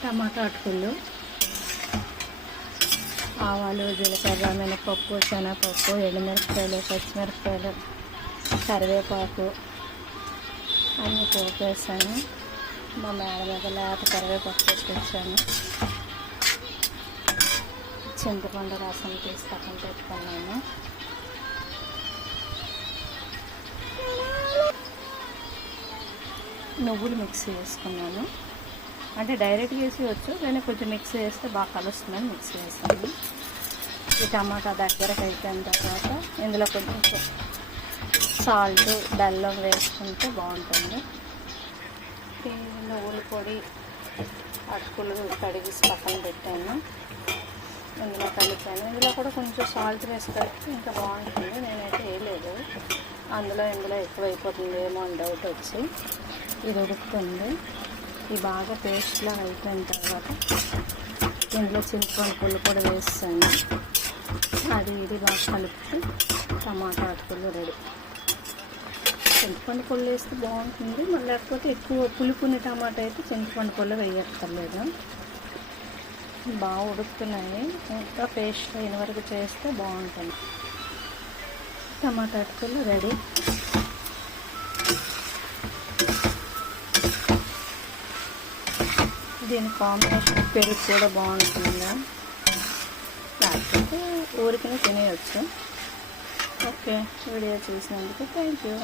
టమాటా అటుకులు, ఆవాలు, జీలకర్ర, మినపప్పు, శనగపప్పు, ఎండుమిరపకాయలు, పచ్చిమిరపకాయలు, కరివేపాకు అన్నీ పోపేసాను. మా మేడ మీద లేత కరివేపాకు తీసుకొచ్చాను. చింతపండు రసం తీసి పక్కన పెట్టుకున్నాను. నువ్వులు మిక్స్ చేసుకున్నాను. అంటే డైరెక్ట్గా వేసేయచ్చు, కానీ కొంచెం మిక్స్ చేస్తే బాగా కలుస్తుందని మిక్స్ చేస్తాను. ఈ టమాటా దగ్గరకు అయిపోయిన తర్వాత ఇందులో కొంచెం సాల్ట్, బెల్లం వేసుకుంటే బాగుంటుంది. నువ్వుల పొడి, అటుకులు కడిగేసి పక్కన పెట్టాను. ఇందులో కలిపాను. ఇందులో కూడా కొంచెం సాల్ట్ వేసి కలిపి ఇంకా బాగుంటుంది. నేనైతే వేయలేదు. ఇందులో ఎక్కువ అయిపోతుందేమో అని డౌట్ వచ్చి ఇది ఉడుకుతుంది. ఇది బాగా పేస్ట్లా అయిపోయిన తర్వాత ఇందులో చింతపండు పుల్లు కూడా వేస్తాను. ఇది బాగా కలిపి టమాటా అటుకులు రెడీ. చింతపండు పుల్లు వేస్తే బాగుంటుంది. మళ్ళీ లేకపోతే ఎక్కువ పులుపుని టమాటా అయితే చింతపండు పుల్లు వేయక్కర్లేదు. బాగా ఉడుకుతున్నాయి. ఇంకా పేస్ట్ అయిన వరకు చేస్తే బాగుంటుంది. టమాటా అటుకులు రెడీ. దీని కాంబినేషన్ పెరుగు కూడా బాగుంటుంది. లేకపోతే ఊరికనే తినేయచ్చు. ఓకే, వీడియో చూసినందుకు థ్యాంక్ యూ.